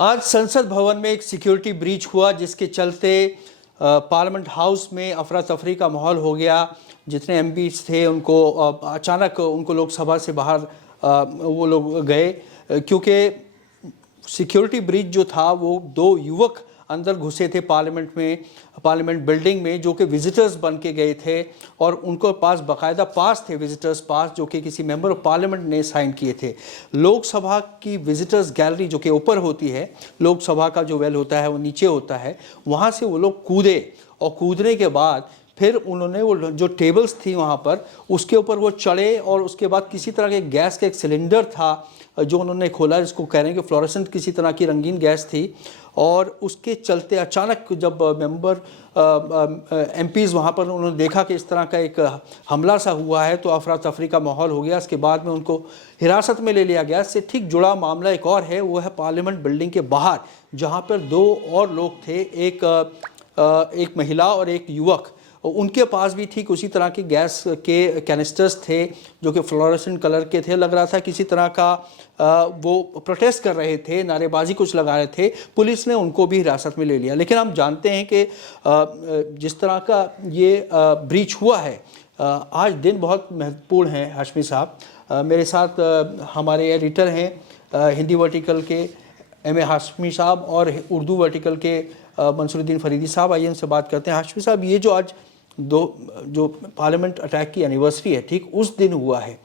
आज संसद भवन में एक सिक्योरिटी ब्रीच हुआ जिसके चलते पार्लियामेंट हाउस में अफरा तफरी का माहौल हो गया। जितने एमपीज थे उनको अचानक उनको लोकसभा से बाहर वो लोग गए क्योंकि सिक्योरिटी ब्रीच जो था वो दो युवक अंदर घुसे थे पार्लियामेंट बिल्डिंग में, जो कि विजिटर्स बन के गए थे और उनको पास बाकायदा पास थे, विजिटर्स पास, जो कि किसी मेंबर ऑफ पार्लियामेंट ने साइन किए थे। लोकसभा की विजिटर्स गैलरी जो कि ऊपर होती है, लोकसभा का जो वेल होता है वो नीचे होता है, वहाँ से वो लोग कूदे और कूदने के बाद फिर उन्होंने वो जो टेबल्स थी वहाँ पर उसके ऊपर वो चढ़े और उसके बाद किसी तरह के गैस का एक सिलेंडर था जो उन्होंने खोला, जिसको कह रहे हैं कि फ्लोरेसेंट किसी तरह की रंगीन गैस थी। और उसके चलते अचानक जब मेंबर एमपीज़ वहाँ पर उन्होंने देखा कि इस तरह का एक हमला सा हुआ है तो अफरा तफरी का माहौल हो गया। इसके बाद में उनको हिरासत में ले लिया गया। इससे ठीक जुड़ा मामला एक और है, वो है पार्लियामेंट बिल्डिंग के बाहर, जहाँ पर दो और लोग थे, एक महिला और एक युवक। उनके पास भी ठीक उसी तरह के गैस के कैनिस्टर्स थे जो कि फ्लोरेसेंट कलर के थे। लग रहा था किसी तरह का वो प्रोटेस्ट कर रहे थे, नारेबाजी कुछ लगा रहे थे। पुलिस ने उनको भी हिरासत में ले लिया। लेकिन हम जानते हैं कि जिस तरह का ये ब्रीच हुआ है, आज दिन बहुत महत्वपूर्ण है। हाशमी साहब, मेरे साथ हमारे एडिटर हैं हिंदी वर्टिकल के एम.ए. हाशमी साहब और उर्दू वर्टिकल के मंसूरुद्दीन फरीदी साहब। आइए इनसे बात करते हैं। हाशमी साहब, ये जो आज जो पार्लियामेंट अटैक की एनिवर्सरी है, ठीक उस दिन हुआ है।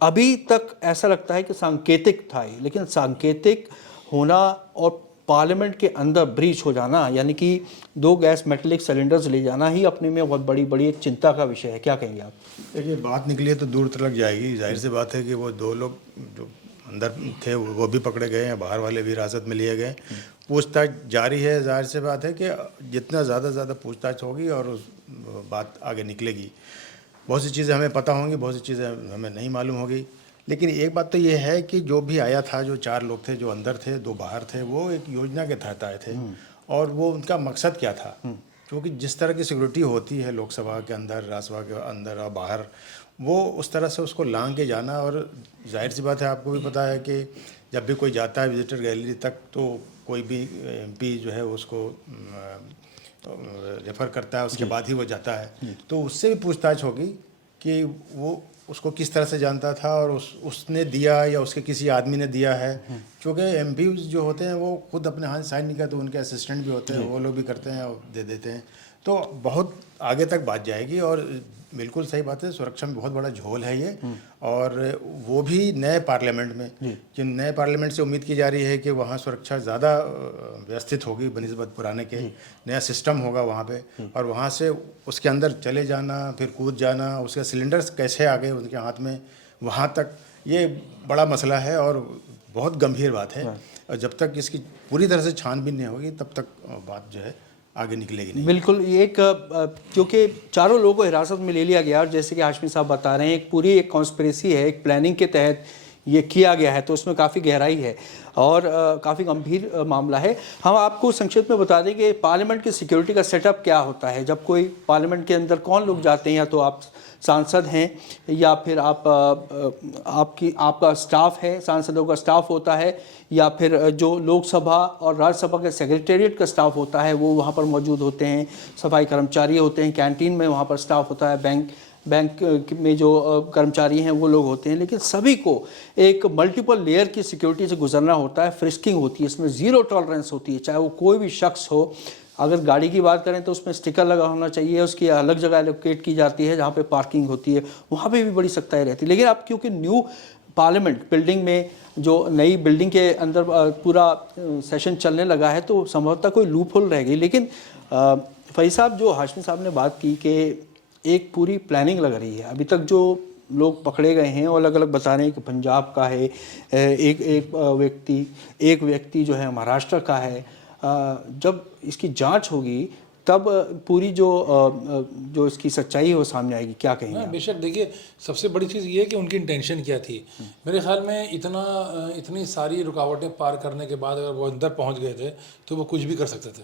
अभी तक ऐसा लगता है कि सांकेतिक था ये, लेकिन सांकेतिक होना और पार्लियामेंट के अंदर ब्रीच हो जाना, यानी कि दो गैस मेटेलिक सिलेंडर्स ले जाना ही अपने में बहुत बड़ी एक चिंता का विषय है। क्या कहेंगे आप? देखिए, बात निकली है तो दूर तक जाएगी। जाहिर सी बात है कि वो दो लोग जो अंदर थे वो भी पकड़े गए हैं, बाहर वाले भी हिरासत में लिए गए। पूछताछ जारी है। जाहिर सी बात है कि जितना ज़्यादा पूछताछ होगी और उस बात आगे निकलेगी। बहुत सी चीज़ें हमें पता होंगी, बहुत सी चीज़ें हमें नहीं मालूम होगी। लेकिन एक बात तो ये है कि जो भी आया था, जो 4 लोग थे, जो अंदर थे, 2 बाहर थे, वो एक योजना के तहत आए थे। और वो उनका मकसद क्या था? क्योंकि जिस तरह की सिक्योरिटी होती है लोकसभा के अंदर, राज्यसभा के अंदर और बाहर, वो उस तरह से उसको लांग के जाना। और जाहिर सी बात है, आपको भी पता है कि जब भी कोई जाता है विजिटर गैलरी तक, तो कोई भी एमपी जो है उसको रेफ़र करता है, उसके बाद ही वो जाता है। तो उससे भी पूछताछ होगी कि वो उसको किस तरह से जानता था और उसने दिया या उसके किसी आदमी ने दिया है। क्योंकि एमपी जो होते हैं वो खुद अपने हाथ साइन नहीं करते, उनके असिस्टेंट भी होते हैं, वो लोग भी करते हैं और दे देते हैं। तो बहुत आगे तक बात जाएगी। और बिल्कुल सही बात है, सुरक्षा में बहुत बड़ा झोल है ये। और वो भी नए पार्लियामेंट में, कि नए पार्लियामेंट से उम्मीद की जा रही है कि वहाँ सुरक्षा ज़्यादा व्यवस्थित होगी बनिस्बत पुराने के। नया सिस्टम होगा वहाँ पे, और वहाँ से उसके अंदर चले जाना, फिर कूद जाना, उसके सिलेंडर्स कैसे आ गए उनके हाथ में, वहाँ तक ये बड़ा मसला है और बहुत गंभीर बात है। और जब तक इसकी पूरी तरह से छानबीन नहीं होगी तब तक बात जो है आगे निकलेगी नहीं। बिल्कुल। एक क्योंकि चारों लोगों को हिरासत में ले लिया गया और जैसे कि हाशमी साहब बता रहे हैं, एक पूरी एक कॉन्स्पिरेसी है, एक प्लानिंग के तहत ये किया गया है, तो उसमें काफ़ी गहराई है और काफ़ी गंभीर मामला है। हम आपको संक्षिप्त में बता दें कि पार्लियामेंट की सिक्योरिटी का सेटअप क्या होता है। जब कोई पार्लियामेंट के अंदर कौन लोग जाते हैं, या तो आप सांसद हैं या फिर आपका स्टाफ है, सांसदों का स्टाफ होता है, या फिर जो लोकसभा और राज्यसभा के सेक्रेटेरिएट का स्टाफ होता है वो वहाँ पर मौजूद होते हैं, सफाई कर्मचारी होते हैं, कैंटीन में वहाँ पर स्टाफ होता है, बैंक में जो कर्मचारी हैं वो लोग होते हैं। लेकिन सभी को एक मल्टीपल लेयर की सिक्योरिटी से गुजरना होता है। फ्रिस्किंग होती है, इसमें ज़ीरो टॉलरेंस होती है, चाहे वो कोई भी शख्स हो। अगर गाड़ी की बात करें तो उसमें स्टिकर लगा होना चाहिए, उसकी अलग जगह एलोकेट की जाती है जहाँ पे पार्किंग होती है, वहाँ पे भी बड़ी सख्ताई रहती है। लेकिन अब क्योंकि न्यू पार्लियामेंट बिल्डिंग में, जो नई बिल्डिंग के अंदर पूरा सेशन चलने लगा है, तो संभवतः कोई लूप होल रह गई। लेकिन फैज साहब, जो हाशमी साहब ने बात की कि एक पूरी प्लानिंग लग रही है, अभी तक जो लोग पकड़े गए हैं और अलग अलग बता रहे हैं कि पंजाब का है एक व्यक्ति जो है महाराष्ट्र का है। जब इसकी जांच होगी तब पूरी जो इसकी सच्चाई है वो सामने आएगी। क्या कहेंगे आप? बेशक देखिए, सबसे बड़ी चीज़ ये है कि उनकी इंटेंशन क्या थी। मेरे ख्याल में इतनी सारी रुकावटें पार करने के बाद अगर वो अंदर पहुंच गए थे तो वो कुछ भी कर सकते थे।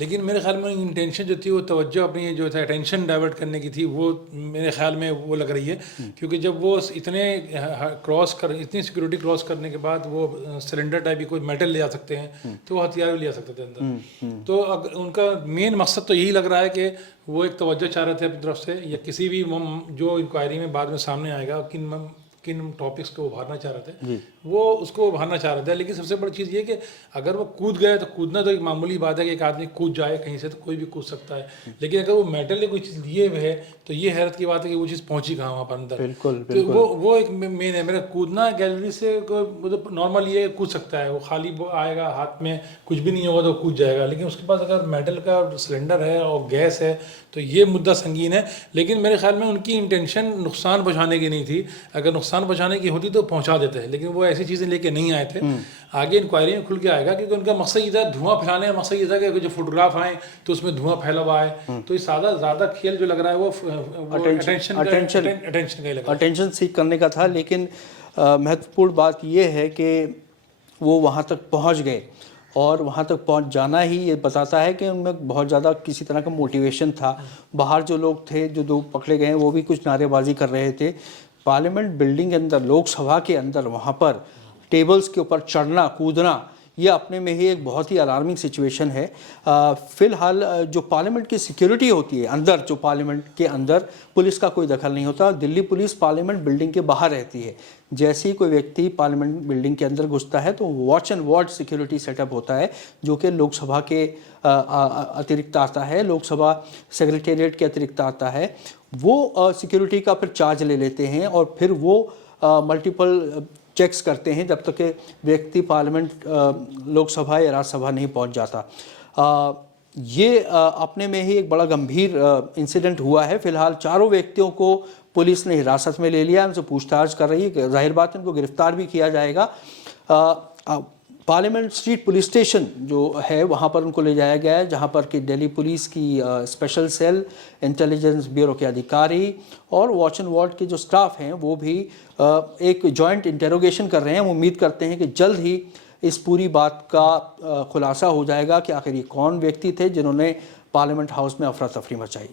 लेकिन मेरे ख्याल में इंटेंशन जो थी वो तवज्जो अपनी जो था अटेंशन डाइवर्ट करने की थी, वो मेरे ख्याल में वो लग रही है। क्योंकि जब वो इतनी सिक्योरिटी क्रॉस करने के बाद वो सिलेंडर टाइप की कोई मेटल ले जा सकते हैं तो वो हथियार भी ले जा सकते थे अंदर। तो उनका मेन मकसद तो यही लग रहा है कि वो एक तवज्जो चाह रहे थे अपनी तरफ से, या किसी भी जो इंक्वायरी में बाद में सामने आएगा किन टॉपिक्स को उभारना चाह रहे थे वो उसको उभारना चाह रहे थे। लेकिन सबसे बड़ी चीज़ ये कि अगर वो कूद गए तो कूदना तो एक मामूली बात है कि एक आदमी कूद जाए कहीं से तो कोई भी कूद सकता है। लेकिन अगर वो मेटल ने कोई चीज़ लिए हुए है तो ये हैरत की बात है कि वो चीज़ पहुंची कहाँ वहाँ पर अंदर। बिल्कुल, तो वो एक मेन है। मेरा कूदना गैलरी से मतलब नॉर्मल ये कूद सकता है, वो खाली वो आएगा हाथ में कुछ भी नहीं होगा तो कूद जाएगा। लेकिन उसके पास अगर मेटल का सिलेंडर है और गैस है तो ये मुद्दा संगीन है। लेकिन मेरे ख्याल में उनकी इंटेंशन नुकसान पहुँचाने की नहीं थी। अगर नुकसान पहुँचाने की होती तो पहुँचा देते हैं, लेकिन वो ऐसी चीज़ें लेके नहीं आए थे। आगे इंक्वायरी में खुल के आएगा, क्योंकि उनका मकसद ये था धुआं फैलाने का। मकसद ये था कि जो फोटोग्राफ आए तो उसमें धुआं फैला हुआ है। तो ये ज़्यादा खेल जो लग रहा है वो अटेंशन का ही लग रहा है, अटेंशन सीख करने का था। लेकिन महत्वपूर्ण बात यह है कि वो वहाँ तक पहुँच गए, और वहाँ तक पहुँच जाना ही ये बताता है कि उनमें बहुत ज़्यादा किसी तरह का मोटिवेशन था। बाहर जो लोग थे, जो दो पकड़े गए, वो भी कुछ नारेबाजी कर रहे थे। पार्लियामेंट बिल्डिंग के अंदर, लोकसभा के अंदर, वहाँ पर टेबल्स के ऊपर चढ़ना कूदना, ये अपने में ही एक बहुत ही अलार्मिंग सिचुएशन है। फ़िलहाल जो पार्लियामेंट की सिक्योरिटी होती है अंदर, जो पार्लियामेंट के अंदर पुलिस का कोई दखल नहीं होता। दिल्ली पुलिस पार्लियामेंट बिल्डिंग के बाहर रहती है। जैसे ही कोई व्यक्ति पार्लियामेंट बिल्डिंग के अंदर घुसता है तो watch and ward security setup होता है, जो कि लोकसभा के अतिरिक्त आता है, लोकसभा सेक्रेटेरिएट के अतिरिक्त आता है। वो सिक्योरिटी का फिर चार्ज ले लेते हैं और फिर वो मल्टीपल चेक्स करते हैं जब तक कि व्यक्ति पार्लियामेंट लोकसभा या राज्यसभा नहीं पहुंच जाता। ये अपने में ही एक बड़ा गंभीर इंसिडेंट हुआ है। फिलहाल चारों व्यक्तियों को पुलिस ने हिरासत में ले लिया, उनसे पूछताछ कर रही है। जाहिर बात है उनको गिरफ्तार भी किया जाएगा। पार्लियामेंट स्ट्रीट पुलिस स्टेशन जो है वहाँ पर उनको ले जाया गया है, जहाँ पर कि दिल्ली पुलिस की स्पेशल सेल, इंटेलिजेंस ब्यूरो के अधिकारी और वॉच एंड वार्ड के जो स्टाफ हैं वो भी एक जॉइंट इंटेरोगेशन कर रहे हैं। हम उम्मीद करते हैं कि जल्द ही इस पूरी बात का खुलासा हो जाएगा कि आखिर ये कौन व्यक्ति थे जिन्होंने पार्लियामेंट हाउस में अफरा तफरी मचाई।